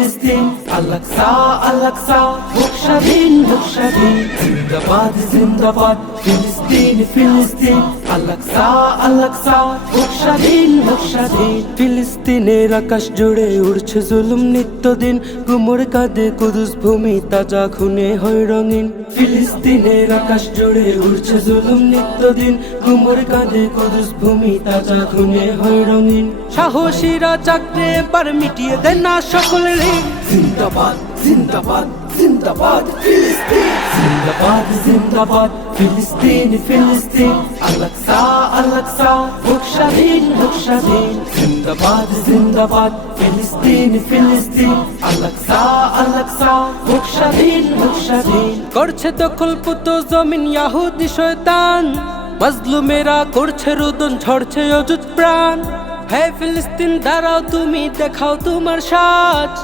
ফিলিস্তিন, Al Aqsa Al Aqsa, হোক স্বাধীন হোক স্বাধীন, জিন্দাবাদ জিন্দাবাদ ফিলিস্তিন ফিলিস্তিন, আল-আকসা আল-আকসা, হোক স্বাধীন হোক স্বাধীন। ফিলিস্তিনের আকাশ জুড়ে উড়ছে জুলুম নিত্যদিন, গুমর কাঁদে কুদুস ভূমি তাজা খুনে হয় রঙিন। ফিলিস্তিনের আকাশ জুড়ে উড়ছে জুলুম নিত্যদিন, গুমর কাঁদে কুদুস ভূমি তাজা খুনে হয় রঙিন। সাহসীরা চাকরে এবার মিটিয়ে দেন না সকল ঋণ। জিন্দাবাদ জিন্দাবাদ জিন্দাবাদ ফিলিস্তিন, জিন্দাবাদ জিন্দাবাদ ফিলিস্তিন ফিলিস্তিন, আল-আকসা আল-আকসা, হোক স্বাধীন হোক স্বাধীন। জিন্দাবাদ জিন্দাবাদ ফিলিস্তিন ফিলিস্তিন, আল-আকসা আল-আকসা, হোক স্বাধীন হোক স্বাধীন। করছে দখলপুত জমিন ইয়াহুদি শয়তান, মাজলুমেরা করছে রোদন, ঝরছে অযুত প্রাণ। হে ফিলিস্তিন দাঁড়াও তুমি, দেখাও তোমার সাজ।